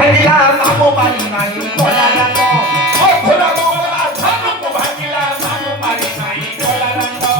ଭାଙ୍ଗିଲା ମାମୁ ମାରି ନାଇଁ କଲା ରାମ ମଥୁରା କୁ ଗଲା ଧନକୁ ଭାଙ୍ଗିଲା ମାମୁ ମାରି ନାଇଁ କଲା ରାମ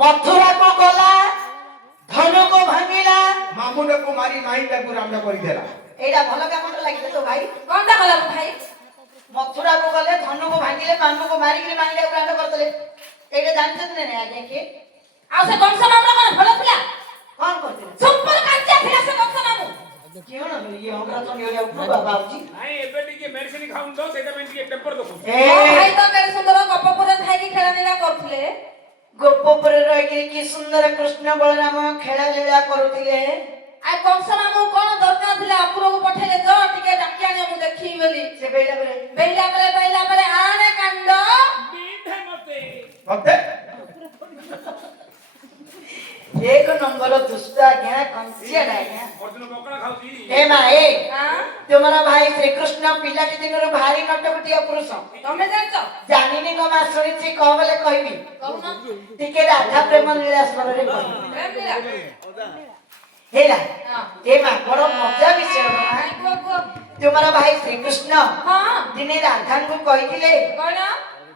मथुरा को गला धनु को भांगिला मामुने को मारी नाही ताकू रामना करी देला एडा भलो काम लागिले तो भाई कोनटा गला भाई मथुरा को गले धनु को भांगिले मामू को मारी के मांगले उरांड करतले एडा जानत ने आगे के आ से कौन सा मामला कोन भलो पिला कोन करते सुपर कांचा फिरा से कौन सा मामू क्यों ना ये हमरा तो नेले ऊपर बाबूजी नाही एबे टिके मेडिसिन खाउन दो सेटा में टिके टेम्पर दो ए भाई तो मेरे सुंदर गप्पपुरा खाई के खेला लीला करथले गोपपुरे रह के की सुंदर कृष्ण बलराम खेला लीला करूथिले आ कौन सा मामू कोन दरकार थिला अपुरो को पठेले जो टिके डाकियानी हम देखी बोली से बेला बरे आने कांड बीठे मते मते एक नंबर दुष्टा क्या कंसिया डाया अर्जुन बकड़ा खाउची ए माए हां तुम्हारा भाई श्री कृष्ण पिला के दिन रो भारी नटकटिया पुरुष तमे जानछो जानिनी को मा सुनिछि कहबले कहबी कहूना टिके राधा प्रेम लीला स्वरे कहबी प्रेम लीला हेला हां ए मा बड़ मजा विषय बा आई को तुम्हारा भाई श्री कृष्ण हां दिने राधा को कहिथिले कोन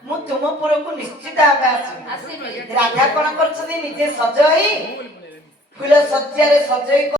मु तुम पुर को निश्चित आबे आसी आसीबे राधा कोन करछथि निजे सजई फूल सज्जा रे सजई